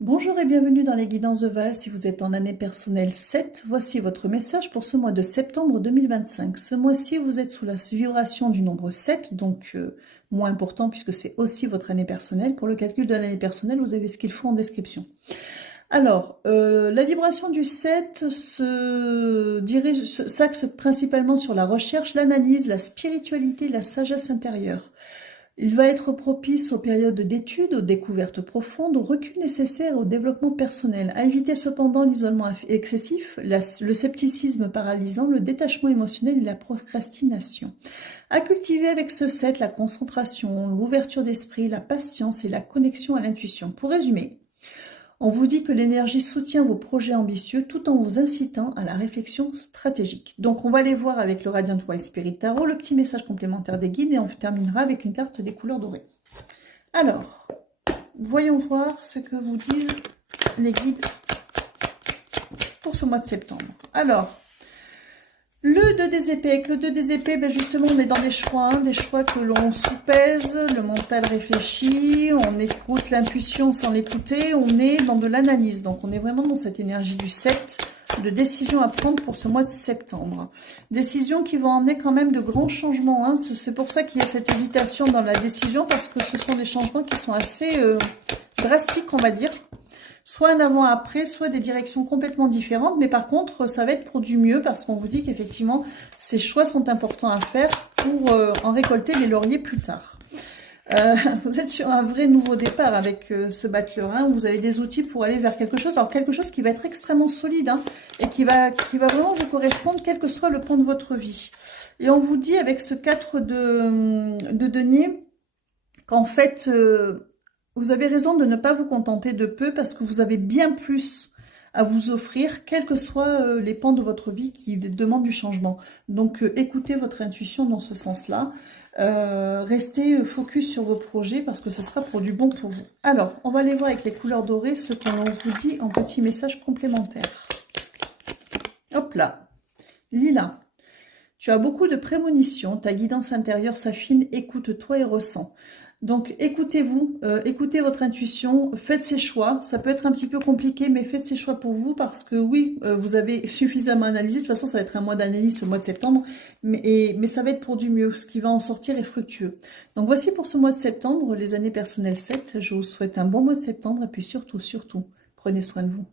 Bonjour et bienvenue dans les guidances de Val. Si vous êtes en année personnelle 7, voici votre message pour ce mois de septembre 2025. Ce mois-ci, vous êtes sous la vibration du nombre 7, donc moins important puisque c'est aussi votre année personnelle. Pour le calcul de l'année personnelle, vous avez ce qu'il faut en description. Alors, la vibration du 7 s'axe principalement sur la recherche, l'analyse, la spiritualité, la sagesse intérieure. Il va être propice aux périodes d'études, aux découvertes profondes, au recul nécessaire au développement personnel. À éviter cependant l'isolement excessif, le scepticisme paralysant, le détachement émotionnel et la procrastination. À cultiver avec ce 7 la concentration, l'ouverture d'esprit, la patience et la connexion à l'intuition. Pour résumer, on vous dit que l'énergie soutient vos projets ambitieux tout en vous incitant à la réflexion stratégique. Donc on va aller voir avec le Radiant White Spirit Tarot, le petit message complémentaire des guides et on terminera avec une carte des couleurs dorées. Alors, voyons voir ce que vous disent les guides pour ce mois de septembre. Alors, le 2 des épées, avec le 2 des épées, ben justement on est dans des choix que l'on soupèse, le mental réfléchit, on écoute l'intuition sans l'écouter, on est dans de l'analyse. Donc on est vraiment dans cette énergie du 7, de décision à prendre pour ce mois de septembre. Décisions qui vont emmener quand même de grands changements, hein. C'est pour ça qu'il y a cette hésitation dans la décision, parce que ce sont des changements qui sont assez drastiques, on va dire. Soit un avant-après, soit des directions complètement différentes. Mais par contre, ça va être pour du mieux parce qu'on vous dit qu'effectivement, ces choix sont importants à faire pour en récolter les lauriers plus tard. Vous êtes sur un vrai nouveau départ avec ce battleur, hein, où vous avez des outils pour aller vers quelque chose. Alors, quelque chose qui va être extrêmement solide, hein, et qui va vraiment vous correspondre, quel que soit le point de votre vie. Et on vous dit avec ce 4 de denier qu'en fait... vous avez raison de ne pas vous contenter de peu parce que vous avez bien plus à vous offrir, quels que soient les pans de votre vie qui demandent du changement. Donc écoutez votre intuition dans ce sens-là. Restez focus sur vos projets parce que ce sera pour du bon pour vous. Alors, on va aller voir avec les couleurs dorées ce qu'on vous dit en petit message complémentaire. Hop là, Lila. Tu as beaucoup de prémonitions, ta guidance intérieure s'affine, écoute-toi et ressens. Donc écoutez-vous, écoutez votre intuition, faites ces choix. Ça peut être un petit peu compliqué, mais faites ces choix pour vous parce que oui, vous avez suffisamment analysé. De toute façon, ça va être un mois d'analyse ce mois de septembre, mais ça va être pour du mieux. Ce qui va en sortir est fructueux. Donc voici pour ce mois de septembre, les années personnelles 7. Je vous souhaite un bon mois de septembre et puis surtout, prenez soin de vous.